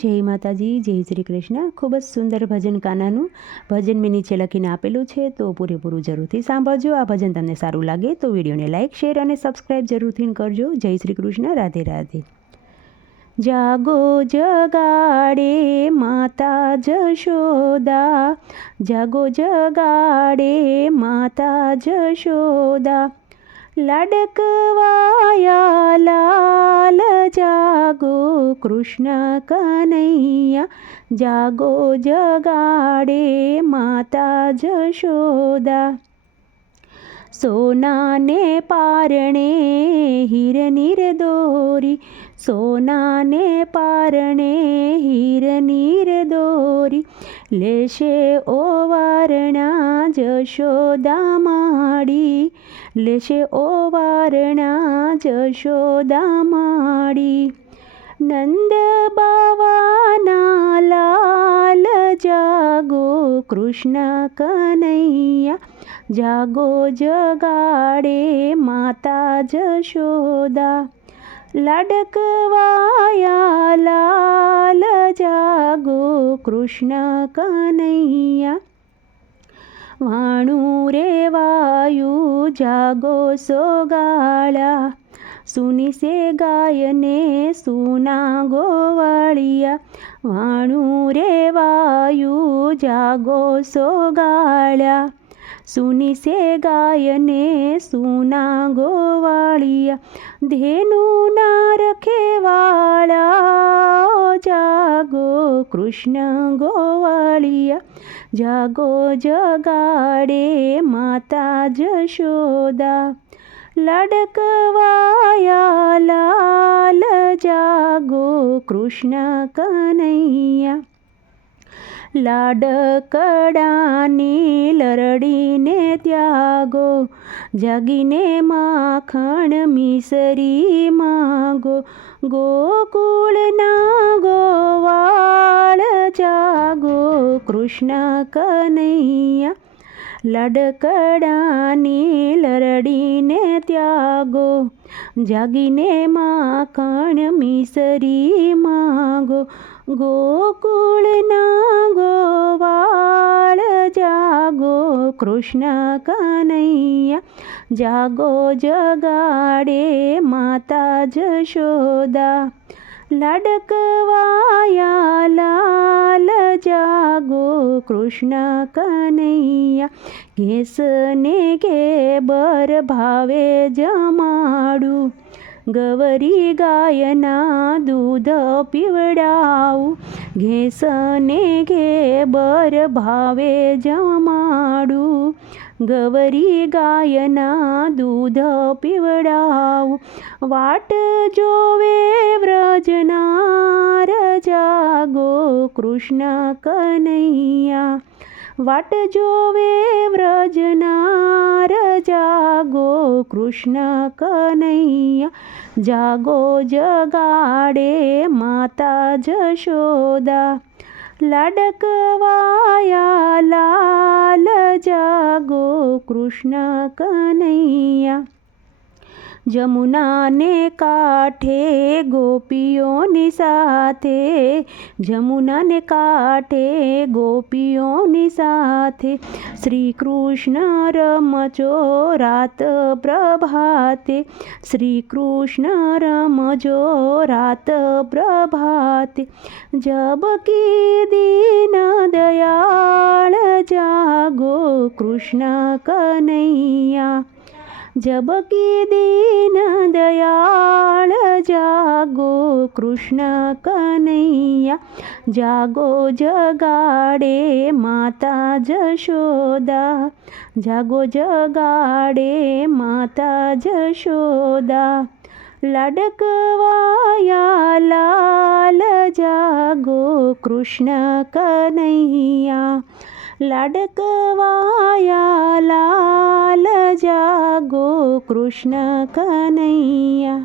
જય માતાજી, જય શ્રી કૃષ્ણ। ખૂબ જ સુંદર ભજન કાનાનું ભજન મેં નીચે લખીને આપેલું છે, તો પૂરેપૂરું જરૂરથી સાંભળજો। આ ભજન તમને સારું લાગે તો વિડીયોને લાઇક, શેર અને સબસ્ક્રાઈબ જરૂરથી કરજો। જય શ્રી કૃષ્ણ, રાધે રાધે। જાગો જગાડે માતા જશોદા, જાગો જગાડે માતા જશોદા, લાડકવાયા લાલ જાગો કૃષ્ણ કનૈયા, જાગો જગાડે માતા જશોદા। સોનાને પારણે હીરની દોરી, સોનાને પારણે હીરની દોરી, લેશે ઓવારણા જશોદા માડી, લેશે ઓવારણા જશોદા માડી। નંદ બાવાના લાલ જાગો કૃષ્ણ કનૈયા, જાગો જગાડે માતા જશોદા, લાડકવાયા લાલ જાગો કૃષ્ણ કનૈયા। વાણું રેવાયું જાગો સોગાળ્યા, સુની સે ગાયને સુના ગોવાળિયા, વાણું રેવાયું જાગો સોગાળ્યા, સુની સે ગાયને સુના ગોવાળિયા। ધેનુના રખેવાળા જાગો કૃષ્ણ ગોવાળિયા, જાગો જગાડે માતા જશોદા, લાડકવાયા લાલ જાગો કૃષ્ણ કનૈયા। લાડકડાની લરડીને ત્યાગો, જાગીને માખણ મિસરી માગો, ગોકુળના ગોવાળ જાગો કૃષ્ણ કનૈયા, લાડકડાની લરડીને ત્યાગો, જાગીને માખણ મિસરી માગો, ગોકુળના ગોવાળ જાગો કૃષ્ણ કનૈયા, જાગો જગાડે માતા જશોદા, લાડકવાયા લાલ જાગો કૃષ્ણ કનૈયા। ઘેંસને ઘેબર ભાવે જમાડું, ગવરી ગાયના દૂધ પીવડાવું, ઘેંસને ઘેબર ભાવે જમાડું, ગવરી ગાયના દૂધ પીવડાવું। વાટ જોવે વ્રજનાર જાગો કૃષ્ણ કનૈયા, વાટ જોવે વ્રજનાર જાગો કૃષ્ણ કનૈયા, જાગો જગાડે માતા જશોદા, લાડકવાયા લાલ જાગો કૃષ્ણ કનૈયા। જમુનાને કાંઠે ગોપીઓની સાથે, જમુનાને કાંઠે ગોપીઓની સાથે, શ્રી કૃષ્ણ રમજો રાત પ્રભાતે, શ્રી કૃષ્ણ રમજો રાત પ્રભાતે, જબકી દીન દયાળ જાગો કૃષ્ણ કનૈયા, જબકી દીન દયાળ જાગો કૃષ્ણ કનૈયા, જાગો જગાડે માતા જશોદા, જાગો જગાડે માતા જશોદા, લાડકવાયા લાલ જાગો કૃષ્ણ કનૈયા, લાડકવાયા લાલ જાગો કૃષ્ણ કનૈયા।